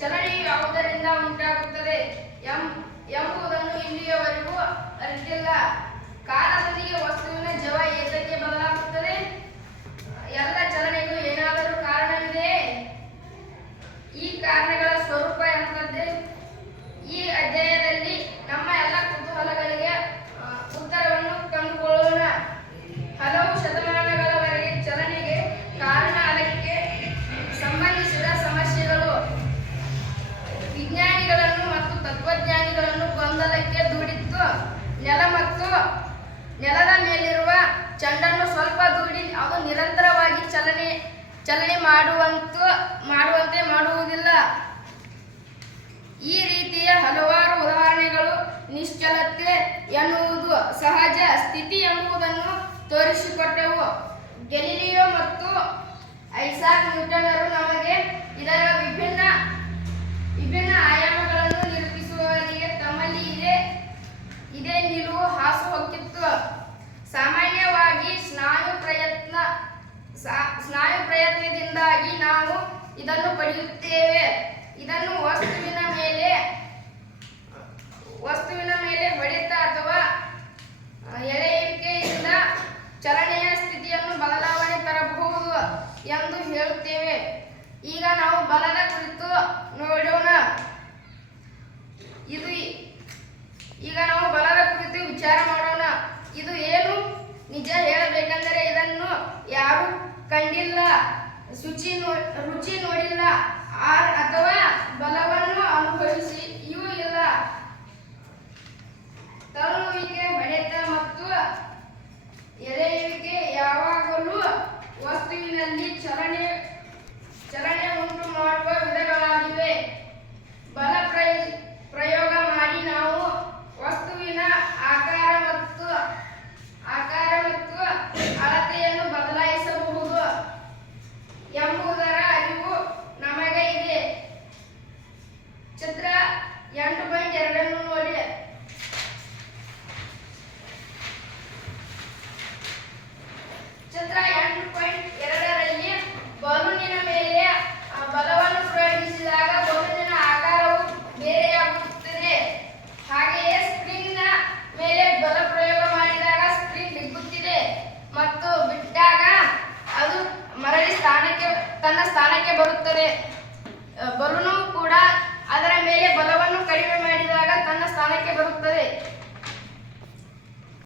ಚಲನೆಯು ಯಾವುದರಿಂದ ಉಂಟಾಗುತ್ತದೆ ಎಂಬುದನ್ನು ಇಲ್ಲಿಯವರೆಗೂ ಅರಿತಿಲ್ಲ. ಕಾಲದೊಂದಿಗೆ ವಸ್ತುವಿನ ಜವ ಏತಕ್ಕೆ ಬದಲಾಗುತ್ತದೆ? ಎಲ್ಲ ಚಲನೆಗೂ ಏನಾದರೂ ಕಾರಣವಿದೆಯೇ? ಈ ಕಾರಣಗಳ ಸ್ವರೂಪ ಎಂಥದ್ದೇ? ಈ ಅಧ್ಯಾಯದಲ್ಲಿ ನಮ್ಮ ಎಲ್ಲ ಕುತೂಹಲಗಳಿಗೆ ಉತ್ತರವನ್ನು ಕಂಡುಕೊಳ್ಳೋಣ. ಹಲವು ಶತಮಾನಗಳವರೆಗೆ ಚಲನೆಗೆ ಕಾರಣ, ಅದಕ್ಕೆ ಸಂಬಂಧಿಸಿದ ಸಮಸ್ಯೆಗಳು ವಿಜ್ಞಾನಿಗಳನ್ನು ಮತ್ತು ತತ್ವಜ್ಞಾನಿಗಳನ್ನು ಗೊಂದಲಕ್ಕೆ ದೂಡಿತ್ತು. ನೆಲದ ಮೇಲಿರುವ ಚೆಂಡನ್ನು ಸ್ವಲ್ಪ ದೂಡಿ ಅದು ನಿರಂತರವಾಗಿ ಚಲನೆ ಮಾಡುವಂತೆ ಮಾಡುವುದಿಲ್ಲ. ಈ ರೀತಿಯ ಹಲವಾರು ಉದಾಹರಣೆಗಳು ನಿಶ್ಚಲತೆ ಎನ್ನುವುದು ಸಹಜ ಸ್ಥಿತಿ ಎಂಬುದನ್ನು ತೋರಿಸಿಕೊಟ್ಟವು. ಗೆಲಿಲಿಯೋ ಮತ್ತು ಐಸಾಕ್ ನ್ಯೂಟನರು ನಮಗೆ ಇದರ ವಿಭಿನ್ನ ಆಯಾಮಗಳನ್ನು ನಿರೂಪಿಸುವವರೆಗೆ ತಮ್ಮಲ್ಲಿ ಇದೇ ನಿಲುವು ಹಾಸು ಹೊಕ್ಕಿತ್ತು. ಸಾಮಾನ್ಯವಾಗಿ ಸ್ನಾಯು ಪ್ರಯತ್ನದಿಂದಾಗಿ ನಾವು ಇದನ್ನು ಪಡೆಯುತ್ತೇವೆ. ಇದನ್ನು ವಸ್ತುವಿನ ಮೇಲೆ ಹೊಡೆತ ಅಥವಾ ಎಳೆಯುವಿಕೆಯಿಂದ ಚಲನೆಯ ಸ್ಥಿತಿಯನ್ನು ಬದಲಾವಣೆ ತರಬಹುದು ಎಂದು ಹೇಳುತ್ತೇವೆ. ಈಗ ನಾವು ಬಲದ ಕುರಿತು ವಿಚಾರ ಮಾಡೋಣ. ಇದು ಏನು? ನಿಜ ಹೇಳಬೇಕೆಂದರೆ ಇದನ್ನು ಯಾರೂ ಕಂಡಿಲ್ಲ, ರುಚಿ ನೋಡಿಲ್ಲ, ಅಥವಾ ಬಲವನ್ನು ಅನುಭವಿಸಿಯೂ ಇಲ್ಲ. ತಳ್ಳುವಿಕೆ, ಹೊಡೆತ ಮತ್ತು ಎಳೆಯುವಿಕೆ ಯಾವಾಗಲೂ ವಸ್ತುವಿನಲ್ಲಿ ಚಲನೆ